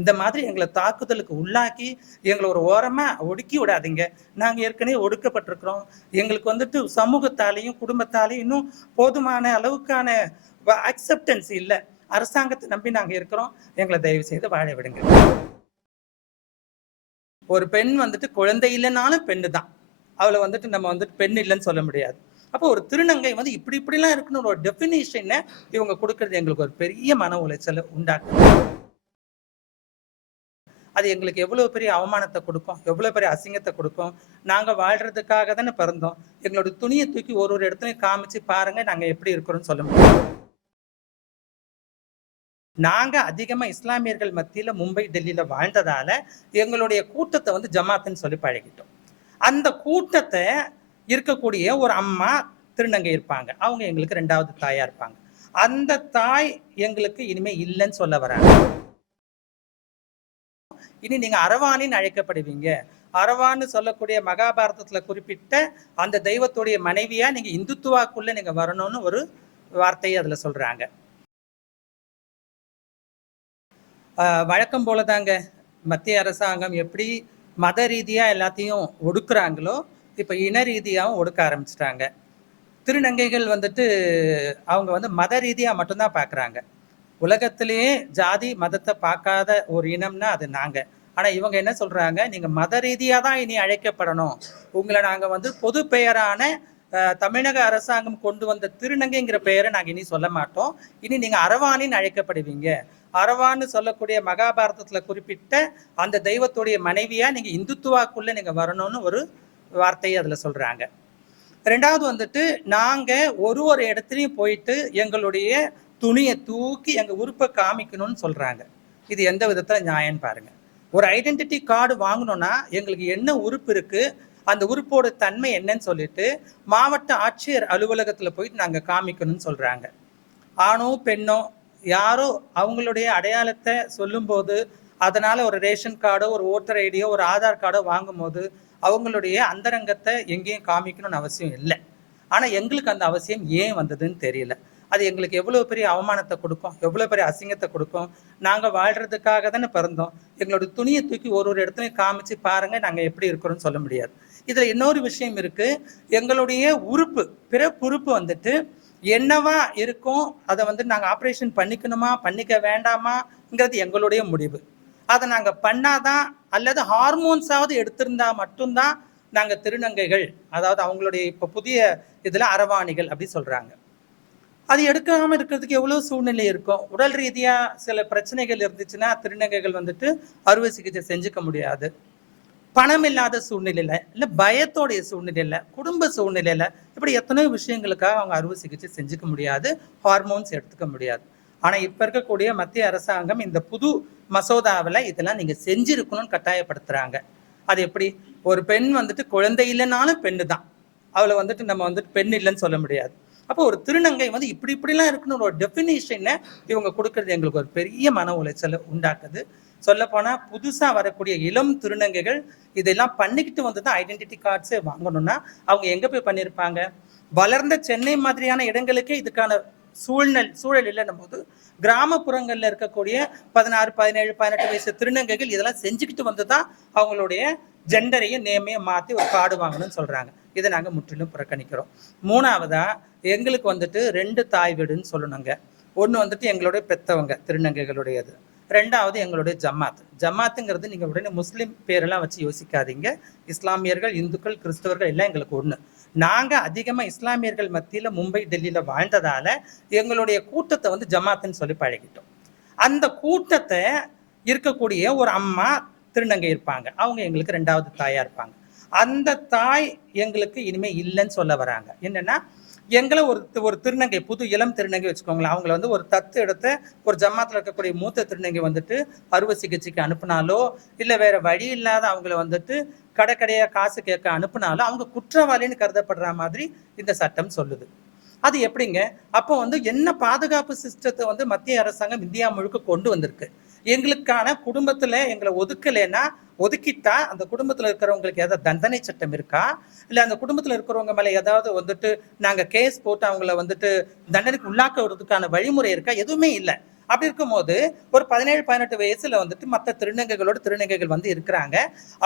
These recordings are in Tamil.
இந்த மாதிரி எங்களை தாக்குதலுக்கு உள்ளாக்கி எங்களை ஒரு ஓரமா ஒடுக்கி விடாதீங்க. நாங்க ஏற்கனவே ஒடுக்கப்பட்டிருக்கிறோம். எங்களுக்கு வந்துட்டு சமூகத்தாலையும் குடும்பத்தாலையும் இன்னும் போதுமான அளவுக்கான அக்செப்டன்ஸ் இல்லை. அரசாங்கத்தை நம்பி நாங்க இருக்கிறோம். எங்களை தயவு செய்து வாழ விடுங்க. ஒரு பெண் வந்துட்டு குழந்தை இல்லைனாலும் பெண்ணு தான். அவளை வந்துட்டு நம்ம வந்துட்டு பெண் இல்லைன்னு சொல்ல முடியாது. அப்போ ஒரு திருநங்கை வந்து இப்படிலாம் இருக்குன்னு ஒரு டெஃபினிஷனை இவங்க கொடுக்கறது எங்களுக்கு ஒரு பெரிய மன உளைச்சலை உண்டாக்குது. அது எங்களுக்கு எவ்வளவு பெரிய அவமானத்தை கொடுக்கும், எவ்வளவு பெரிய அசிங்கத்தை கொடுக்கும். நாங்க வாழ்றதுக்காக தானே பிறந்தோம். எங்களோட துணியை தூக்கி ஒரு இடத்துலையும் காமிச்சு பாருங்க நாங்க எப்படி இருக்கிறோம்னு சொல்ல முடியும். நாங்க அதிகமா இஸ்லாமியர்கள் மத்தியில மும்பை, டெல்லியில வாழ்ந்ததால எங்களுடைய கூட்டத்தை வந்து ஜமாத்துன்னு சொல்லி பழகிட்டோம். அந்த கூட்டத்தை இருக்கக்கூடிய ஒரு அம்மா திருநங்கை இருப்பாங்க. அவங்க எங்களுக்கு 2வது தாயா இருப்பாங்க. அந்த தாய் எங்களுக்கு இனிமே இல்லைன்னு சொல்ல வராங்க. இனி நீங்க அரவாணின்னு அழைக்கப்படுவீங்க. அரவான்னு சொல்லக்கூடிய மகாபாரதத்துல குறிப்பிட்ட அந்த தெய்வத்துடைய மனைவியா நீங்க இந்துத்துவாக்குள்ள நீங்க வரணும்னு ஒரு வார்த்தையை அதுல சொல்றாங்க. வழக்கம் போலதாங்க மத்திய அரசாங்கம் எப்படி மத ரீதியா எல்லாத்தையும் ஒடுக்குறாங்களோ இப்ப இன ரீதியாகவும் ஒடுக்க ஆரம்பிச்சிட்டாங்க. திருநங்கைகள் வந்துட்டு அவங்க வந்து மத ரீதியா மட்டும்தான் பாக்குறாங்க. உலகத்திலேயே ஜாதி மதத்தை பார்க்காத ஒரு இனம்னா அது நாங்க. ஆனா இவங்க என்ன சொல்றாங்க, நீங்க மத ரீதியா தான் இனி அழைக்கப்படணும். உங்களை நாங்க வந்து பொது பெயரான தமிழக அரசாங்கம் கொண்டு வந்த திருநங்கைங்கிற பெயரை நாங்க இனி சொல்ல மாட்டோம். இனி நீங்க அரவாணின்னு அழைக்கப்படுவீங்க. அரவான்னு சொல்லக்கூடிய மகாபாரதத்துல குறிப்பிட்ட அந்த தெய்வத்துடைய மனைவியா நீங்க இந்துத்துவாக்குள்ள நீங்க வரணும்னு ஒரு வார்த்தையை அதுல சொல்றாங்க. 2வது வந்துட்டு நாங்க ஒரு இடத்துலையும் போயிட்டு எங்களுடைய துணியை தூக்கி எங்க உறுப்பை காமிக்கணும்னு சொல்றாங்க. இது எந்த விதத்துல நியாயம்னு பாருங்க. ஒரு ஐடென்டிட்டி கார்டு வாங்கணும்னா எங்களுக்கு என்ன உறுப்பு இருக்கு, அந்த உறுப்போட தன்மை என்னன்னு சொல்லிட்டு மாவட்ட ஆட்சியர் அலுவலகத்துல போயிட்டு நாங்க காமிக்கணும்னு சொல்றாங்க. ஆணோ பெண்ணோ யாரோ அவங்களுடைய அடையாளத்தை சொல்லும்போது அதனால ஒரு ரேஷன் கார்டோ ஒரு ஓட்டர் ஐடியோ ஒரு ஆதார் கார்டோ வாங்கும் போது அவங்களுடைய அந்தரங்கத்தை எங்கேயும் காமிக்கணும்னு அவசியம் இல்லை. ஆனா எங்களுக்கு அந்த அவசியம் ஏன் வந்ததுன்னு தெரியல. அது எங்களுக்கு எவ்வளவு பெரிய அவமானத்தை கொடுக்கும், எவ்வளவு பெரிய அசிங்கத்தை கொடுக்கும். நாங்க வாழ்றதுக்காக தானே பிறந்தோம். எங்களோட துணியை தூக்கி ஒரு இடத்துலையும் காமிச்சு பாருங்க நாங்க எப்படி இருக்கிறோம்னு சொல்ல முடியாது. இதுல இன்னொரு விஷயம் இருக்கு. எங்களுடைய உறுப்பு பிறப்புறுப்பு வந்துட்டு என்னவா இருக்கும், அதை வந்து நாங்க ஆப்ரேஷன் பண்ணிக்கணுமா பண்ணிக்க வேண்டாமாங்கிறது எங்களுடைய முடிவு. அதை நாங்க பண்ணாதான் அல்லது ஹார்மோன்ஸாவது எடுத்திருந்தா மட்டும்தான் நாங்க திருநங்கைகள், அதாவது அவங்களுடைய இப்ப புதிய இதுல அரவாணிகள் அப்படி சொல்றாங்க. அது எடுக்காம இருக்கிறதுக்கு எவ்வளவு சூழ்நிலை இருக்கும். உடல் ரீதியா சில பிரச்சனைகள் இருந்துச்சுன்னா திருநங்கைகள் வந்துட்டு அறுவை சிகிச்சை செஞ்சுக்க முடியாது. பணம் இல்லாத சூழ்நிலையில இல்ல பயத்தோடைய சூழ்நிலையில குடும்ப சூழ்நிலையில இப்படி எத்தனையோ விஷயங்களுக்காக அவங்க அறுவை சிகிச்சை செஞ்சுக்க முடியாது, ஹார்மோன்ஸ் எடுத்துக்க முடியாது. ஆனா இப்ப இருக்கக்கூடிய மத்திய அரசாங்கம் இந்த புது மசோதாவில் இதெல்லாம் நீங்க செஞ்சிருக்கணும்னு கட்டாயப்படுத்துறாங்க. அது எப்படி, ஒரு பெண் வந்துட்டு குழந்தை இல்லைனாலும் பெண்ணு தான். அவளை வந்துட்டு நம்ம வந்துட்டு பெண் இல்லைன்னு சொல்ல முடியாது. அப்போ ஒரு திருநங்கை வந்து இப்படிலாம் இருக்குன்னு ஒரு டெஃபினிஷனை இவங்க கொடுக்கறது எங்களுக்கு ஒரு பெரிய மன உளைச்சலை உண்டாக்குது. சொல்லப்போனா புதுசா வரக்கூடிய இளம் திருநங்கைகள் இதெல்லாம் பண்ணிக்கிட்டு வந்துதான் ஐடென்டிட்டி கார்ட்ஸே வாங்கணும்னா அவங்க எங்க போய் பண்ணியிருப்பாங்க? வளர்ந்த சென்னை மாதிரியான இடங்களுக்கே இதுக்கான சூழல் இல்லைன்னும் போது கிராமப்புறங்கள்ல இருக்கக்கூடிய 16, 17, 18 வயசு திருநங்கைகள் இதெல்லாம் செஞ்சுக்கிட்டு வந்துதான் அவங்களுடைய ஜெண்டரையும் நேமையும் மாத்தி ஒரு கார்டு வாங்கணும்னு சொல்றாங்க. இதை நாங்க முற்றிலும் புறக்கணிக்கிறோம். 3வதா எங்களுக்கு வந்துட்டு 2 தாய் வீடுன்னு சொல்லணுங்க. ஒண்ணு வந்துட்டு எங்களுடைய பெத்தவங்க திருநங்கைகளுடையது. 2வது எங்களுடைய ஜமாத்துங்கிறது நீங்க உடனே முஸ்லிம் பேரெல்லாம் வச்சு யோசிக்காதீங்க. இஸ்லாமியர்கள், இந்துக்கள், கிறிஸ்தவர்கள் எல்லாம் எங்களுக்கு ஒண்ணு. நாங்க அதிகமா இஸ்லாமியர்கள் மத்தியில மும்பை, டெல்லியில வாழ்ந்ததால எங்களுடைய கூட்டத்தை வந்து ஜமாத்துன்னு சொல்லி பழகிட்டோம். அந்த கூட்டத்தை இருக்கக்கூடிய ஒரு அம்மா திருநங்கை இருப்பாங்க. அவங்க எங்களுக்கு 2வது தாயா இருப்பாங்க. அந்த தாய் எங்களுக்கு இனிமே இல்லைன்னு சொல்ல வராங்க. என்னன்னா எங்களை ஒரு திருநங்கை, புது இளம் திருநங்கை வச்சுக்கோங்களேன், அவங்களை வந்து ஒரு தத்து எடுத்த ஒரு ஜமாத்துல இருக்கக்கூடிய மூத்த திருநங்கை வந்துட்டு அறுவை சிகிச்சைக்கு அனுப்புனாலோ இல்ல வேற வழி இல்லாத அவங்களை வந்துட்டு கடைக்கடையா காசு கேட்க அனுப்புனாலும் அவங்க குற்றவாளின்னு கருதப்படுற மாதிரி இந்த சட்டம் சொல்லுது. அது எப்படிங்க? அப்போ வந்து என்ன பாதுகாப்பு சிஸ்டத்தை வந்து மத்திய அரசாங்கம் இந்தியா முழுக்க கொண்டு வந்திருக்கு. எங்களுக்கான குடும்பத்துல எங்களை ஒதுக்கிட்டா அந்த குடும்பத்துல இருக்கிறவங்களுக்கு ஏதாவது தண்டனை சட்டம் இருக்கா, இல்ல அந்த குடும்பத்துல இருக்கிறவங்க மேல ஏதாவது வந்துட்டு நாங்க கேஸ் போட்டு அவங்கள வந்துட்டு தண்டனைக்கு உள்ளாக்குறதுக்கான வழிமுறை இருக்கா? எதுவுமே இல்லை. அப்படி இருக்கும்போது ஒரு 17, 18 வயசுல வந்துட்டு மற்ற திருநங்கைகளோட திருநங்கைகள் வந்து இருக்கிறாங்க.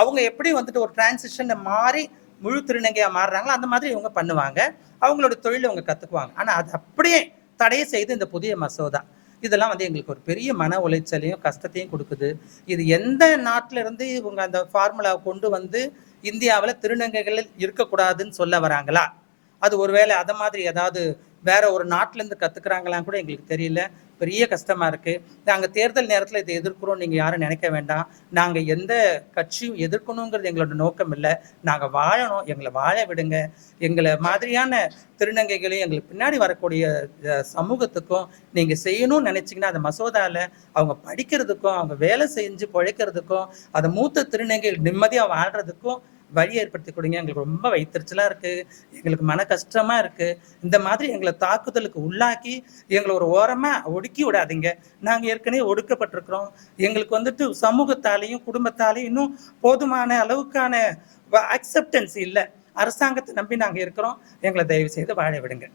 அவங்க எப்படி வந்துட்டு ஒரு டிரான்சிஷன் மாறி முழு திருநங்கையா மாறுறாங்களோ அந்த மாதிரி இவங்க பண்ணுவாங்க. அவங்களோட தொழிலை அவங்க கத்துக்குவாங்க. ஆனா அது அப்படியே தடை செய்து இந்த புதிய மசோதா இதெல்லாம் வந்து எங்களுக்கு ஒரு பெரிய மன உளைச்சலையும் கஷ்டத்தையும் கொடுக்குது. இது எந்த நாட்டில இருந்து இவங்க அந்த ஃபார்முலாவை கொண்டு வந்து இந்தியாவில் திருநங்கைகள் இருக்கக்கூடாதுன்னு சொல்ல வராங்களா? அது ஒருவேளை அதை மாதிரி ஏதாவது வேற ஒரு நாட்டில இருந்து கத்துக்கிறாங்களான்னு கூட எங்களுக்கு தெரியல. பெரிய கஷ்டமா இருக்கு. நாங்க தேர்தல் நேரத்துல இதை எதிர்க்கிறோம் நீங்க யாரும் நினைக்க வேண்டாம். நாங்க எந்த கட்சியும் எதிர்க்கணுங்கிறது எங்களோட நோக்கம் இல்லை. நாங்க வாழணும், எங்களை வாழ விடுங்க. எங்களை மாதிரியான திருநங்கைகளையும் எங்களுக்கு பின்னாடி வரக்கூடிய சமூகத்துக்கும் நீங்க செய்யணும்னு நினைச்சீங்கன்னா அந்த மசோதால அவங்க படிக்கிறதுக்கும் அவங்க வேலை செஞ்சு பிழைக்கிறதுக்கும் அதை மூத்த திருநங்கைகள் நிம்மதியா வாழ்றதுக்கும் வழி ஏற்படுத்தி கொடுங்க. எங்களுக்கு ரொம்ப வயிற்றுச்சலா இருக்கு, எங்களுக்கு மன கஷ்டமா இருக்கு. இந்த மாதிரி எங்களை தாக்குதலுக்கு உள்ளாக்கி எங்களை ஒரு ஓரமா ஒடுக்கி விடாதீங்க. நாங்க ஏற்கனவே ஒடுக்கப்பட்டிருக்கிறோம். எங்களுக்கு வந்துட்டு சமூகத்தாலையும் குடும்பத்தாலையும் இன்னும் போதுமான அளவுக்கான அக்செப்டன்ஸ் இல்லை. அரசாங்கத்தை நம்பி நாங்க இருக்கிறோம். எங்களை தயவு செய்து வாழ விடுங்க.